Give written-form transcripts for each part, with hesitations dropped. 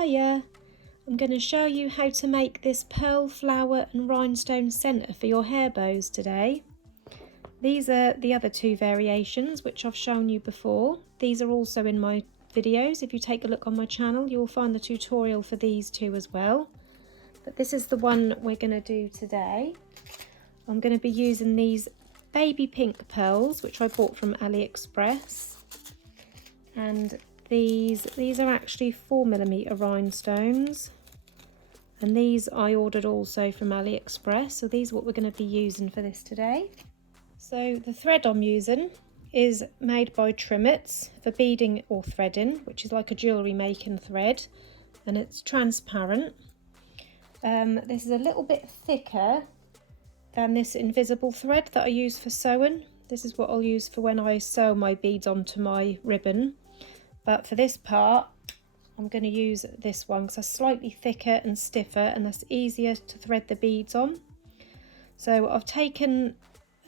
Hiya! I'm going to show you how to make this pearl flower and rhinestone centre for your hair bows today. These are the other two variations which I've shown you before. These are also in my videos. If you take a look on my channel, you'll find the tutorial for these two as well. But this is the one we're going to do today. I'm going to be using these baby pink pearls which I bought from AliExpress, and these are actually 4mm rhinestones, and these I ordered also from AliExpress, so these are what we're going to be using for this today. So the thread I'm using is made by Trimmets for beading or threading, which is like a jewellery making thread, and it's transparent. This is a little bit thicker than this invisible thread that I use for sewing. This is what I'll use for when I sew my beads onto my ribbon. But for this part, I'm going to use this one because it's slightly thicker and stiffer, and that's easier to thread the beads on. So I've taken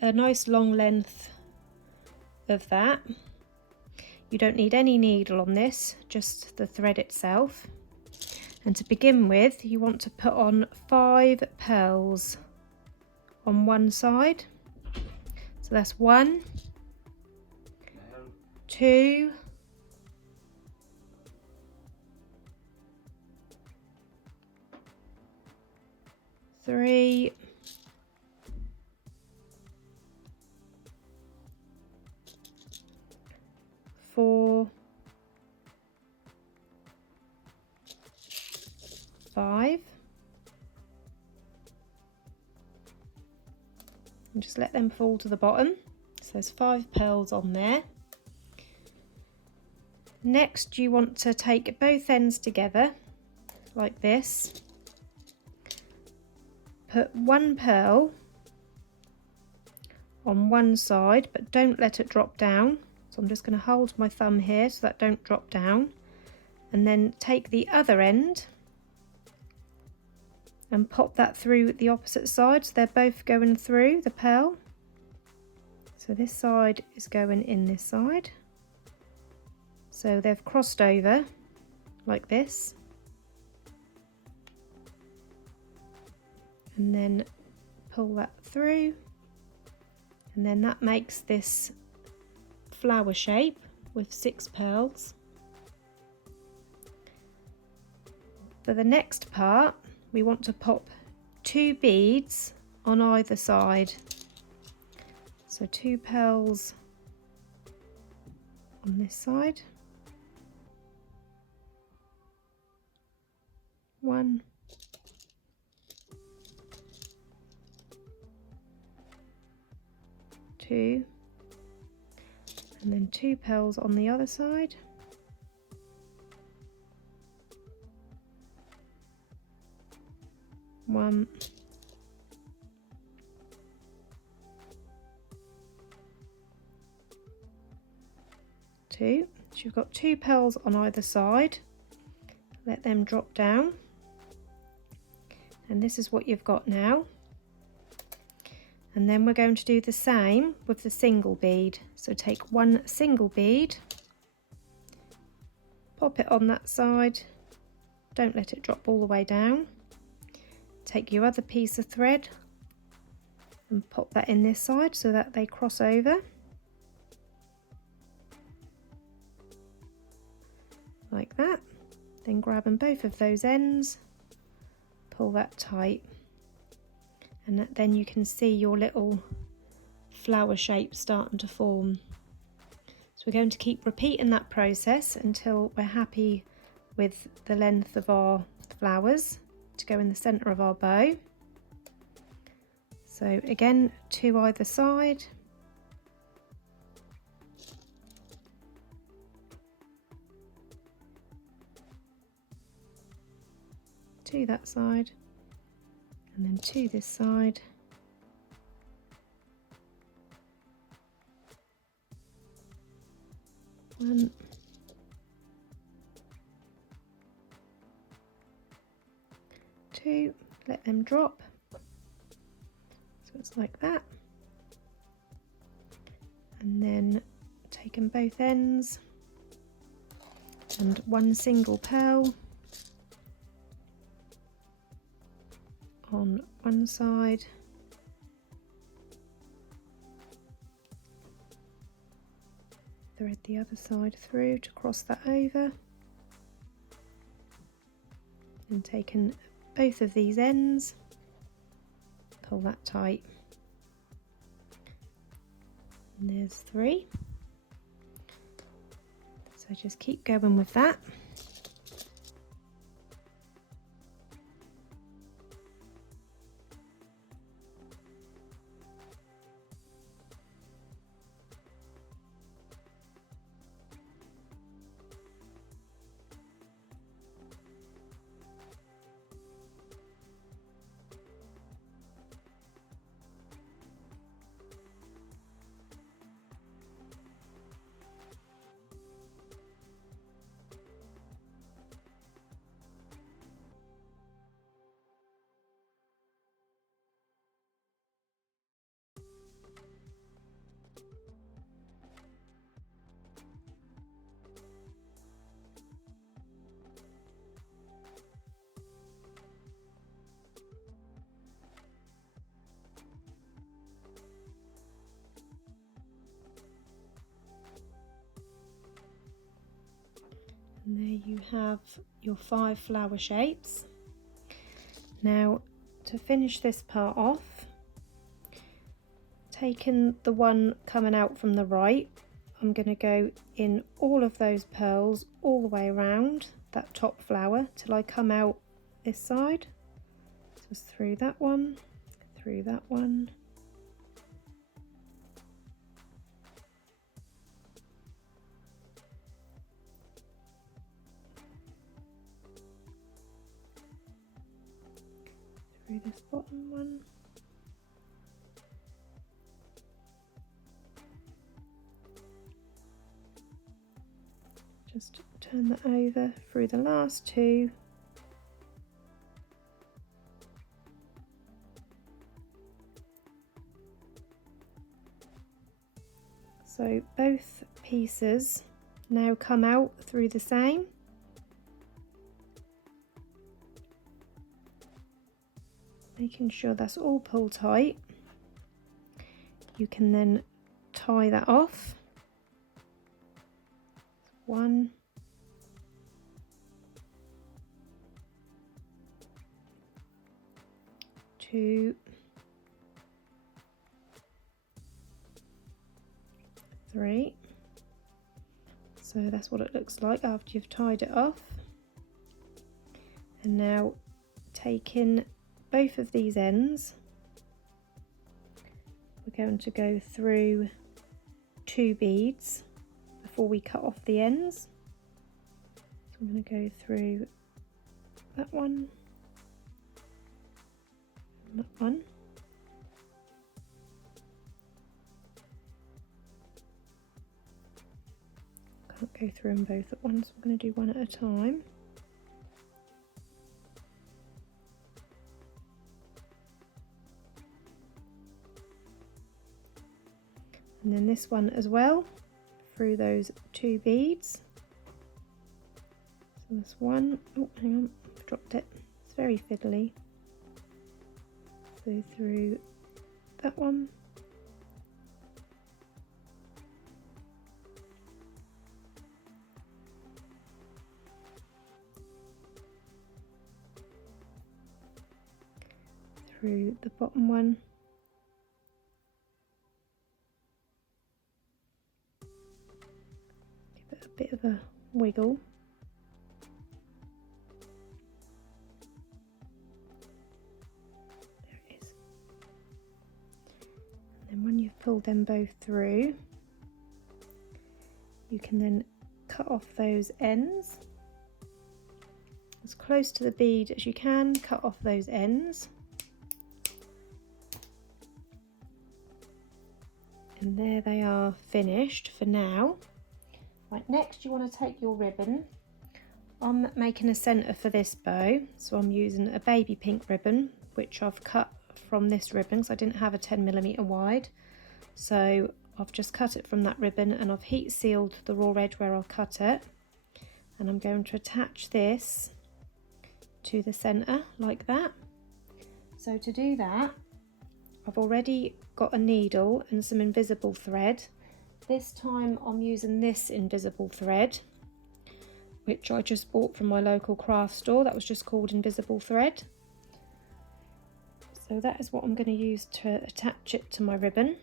a nice long length of that. You don't need any needle on this, just the thread itself. And to begin with, you want to put on 5 pearls on one side. So that's 1, 2, 3, 4, 5, and just let them fall to the bottom. So there's 5 pearls on there. Next, you want to take both ends together like this. Put 1 pearl on one side, but don't let it drop down. So I'm just going to hold my thumb here so that don't drop down, and then take the other end and pop that through the opposite side, so they're both going through the pearl. So this side is going in this side, so they've crossed over like this, and then pull that through, and then that makes this flower shape with 6 pearls. For the next part, we want to pop 2 beads on either side. So 2 pearls on this side, 1, 2, and then 2 pearls on the other side, 1, 2. So you've got 2 pearls on either side. Let them drop down, and this is what you've got now. And then we're going to do the same with the single bead. So take 1 single bead, pop it on that side, don't let it drop all the way down. Take your other piece of thread and pop that in this side so that they cross over. Like that. Then grabbing both of those ends, pull that tight, and then you can see your little flower shape starting to form. So we're going to keep repeating that process until we're happy with the length of our flowers to go in the centre of our bow. So again, 2 either side. Two that side, and then 2 this side. One, 2, let them drop. So it's like that. And then taking both ends and 1 single pearl, one side, thread the other side through to cross that over, and taking both of these ends, pull that tight. And there's 3. So just keep going with that. And there you have your 5 flower shapes. Now, to finish this part off, taking the one coming out from the right, I'm going to go in all of those pearls all the way around that top flower till I come out this side. So through that one, through that one, through this bottom one, just turn that over through the last 2, so both pieces now come out through the same. Making sure that's all pulled tight. You can then tie that off. 1, 2, 3. So that's what it looks like after you've tied it off. And now taking both of these ends, we're going to go through 2 beads before we cut off the ends. So I'm going to go through that one and that one. Can't go through them both at once, I'm going to do one at a time. And then this one as well, through those 2 beads. So this one, oh hang on, I've dropped it, it's very fiddly. So through that one, through the bottom one, give it a bit of a wiggle. There it is. And then when you've pulled them both through, you can then cut off those ends as close to the bead as you can. Cut off those ends. And there they are, finished for now. Right, next you want to take your ribbon. I'm making a centre for this bow, so I'm using a baby pink ribbon, which I've cut from this ribbon because I didn't have a 10mm wide. So I've just cut it from that ribbon and I've heat sealed the raw edge where I'll cut it. And I'm going to attach this to the centre like that. So to do that, I've already got a needle and some invisible thread. This time I'm using this invisible thread, which I just bought from my local craft store. That was just called invisible thread. So that is what I'm going to use to attach it to my ribbon.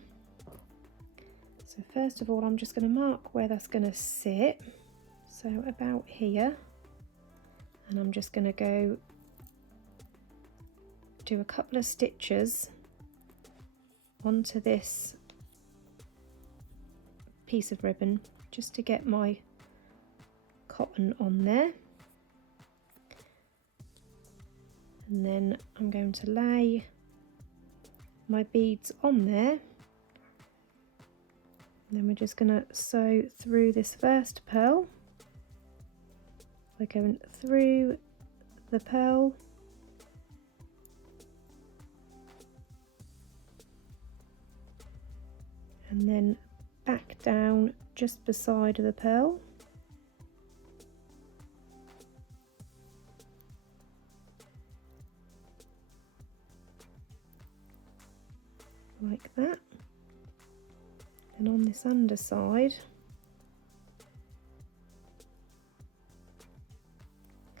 So first of all, I'm just going to mark where that's going to sit. So about here. And I'm just going to go do a couple of stitches onto this piece of ribbon just to get my cotton on there. And then I'm going to lay my beads on there. And then we're just going to sew through this first pearl. We're going through the pearl, and then back down just beside the pearl. Like that. And on this underside,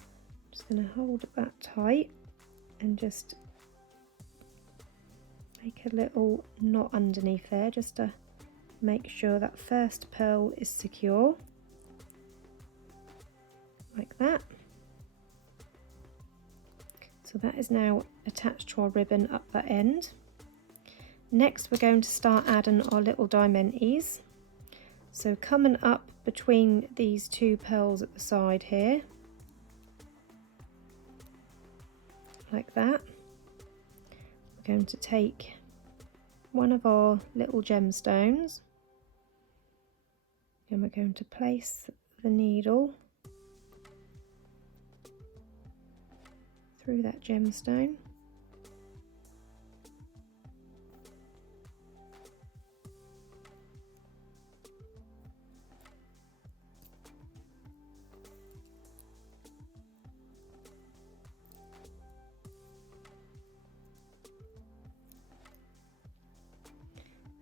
I'm just going to hold that tight and just make a little knot underneath there just to make sure that first pearl is secure, like that. So that is now attached to our ribbon up that end. Next we're going to start adding our little diamantes. So coming up between these two pearls at the side here, like that, we're going to take one of our little gemstones and we're going to place the needle through that gemstone.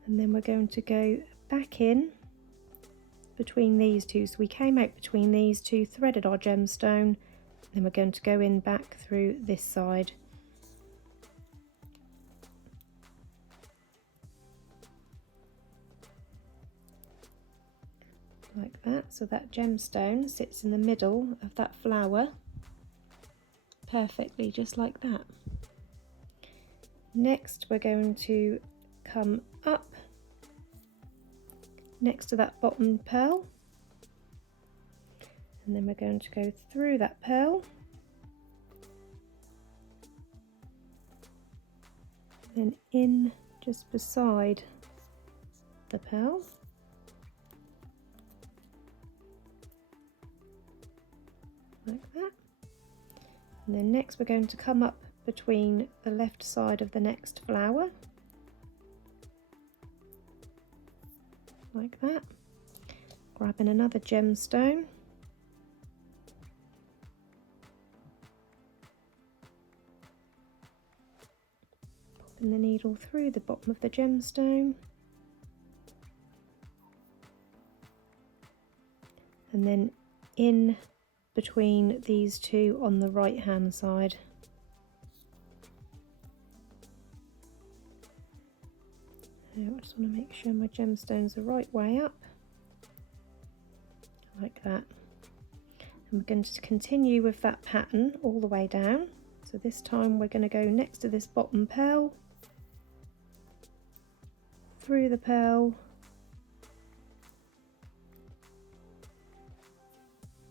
And then we're going to go back in between these two. So we came out between these two, threaded our gemstone, then we're going to go in back through this side. Like that, so that gemstone sits in the middle of that flower perfectly, just like that. Next we're going to come up next to that bottom pearl, and then we're going to go through that pearl, then in just beside the pearl, like that. And then next we're going to come up between the left side of the next flower, like that, grabbing another gemstone, popping the needle through the bottom of the gemstone, and then in between these two on the right hand side. I just want to make sure my gemstones are right way up, like that. And we're going to continue with that pattern all the way down. So this time we're going to go next to this bottom pearl, through the pearl,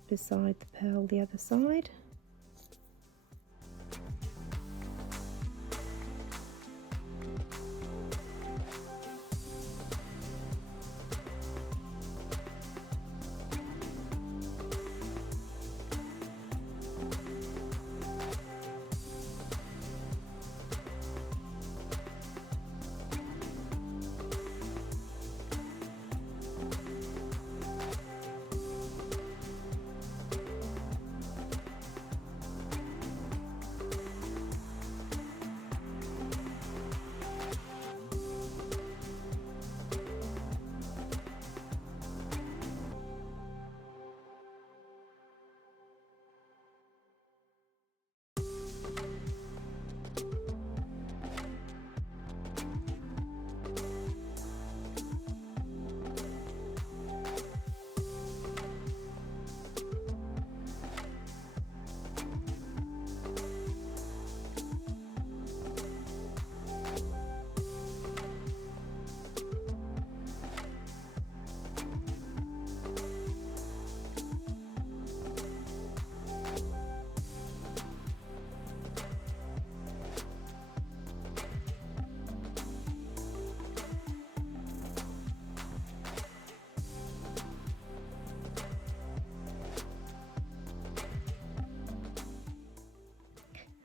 beside the pearl the other side.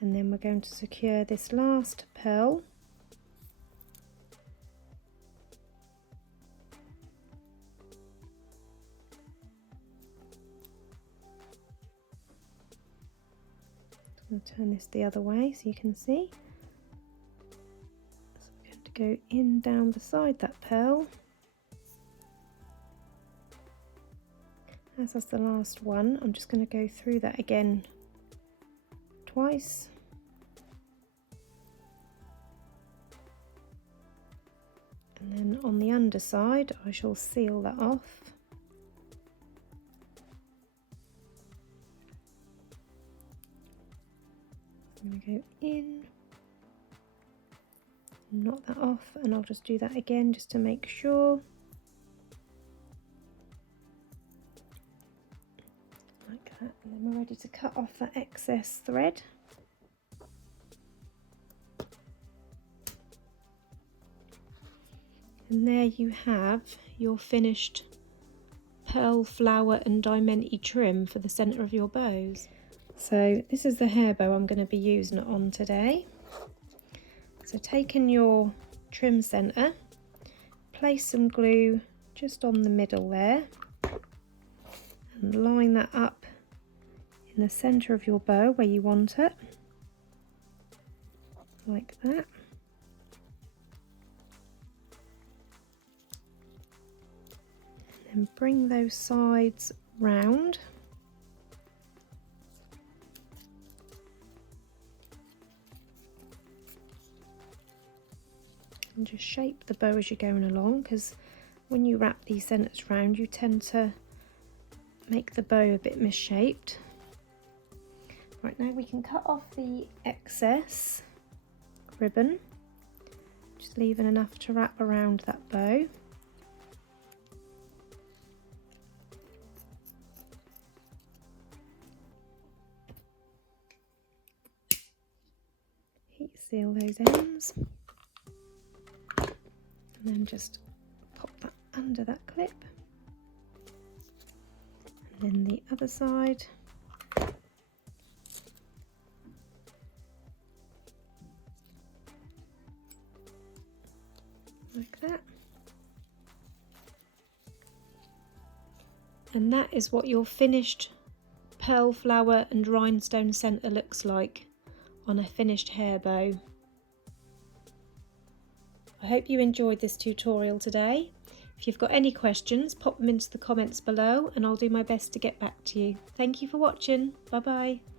And then we're going to secure this last pearl. I'm going to turn this the other way so you can see. So we're going to go in down beside that pearl. As was the last one, I'm just going to go through that again twice. And then on the underside I shall seal that off. I'm going to go in, knock that off, and I'll just do that again just to make sure. Like that, and then we're ready to cut off that excess thread. And there you have your finished pearl flower and diamante trim for the centre of your bows. So this is the hair bow I'm going to be using it on today. So taking your trim centre, place some glue just on the middle there and line that up in the centre of your bow where you want it, like that. And bring those sides round. And just shape the bow as you're going along, because when you wrap these centres round you tend to make the bow a bit misshaped. Right, now we can cut off the excess ribbon, just leaving enough to wrap around that bow. Heat seal those ends. And then just pop that under that clip, and then the other side. Like that. And that is what your finished pearl flower and rhinestone centre looks like on a finished hair bow. I hope you enjoyed this tutorial today. If you've got any questions, pop them into the comments below and I'll do my best to get back to you. Thank you for watching. Bye bye.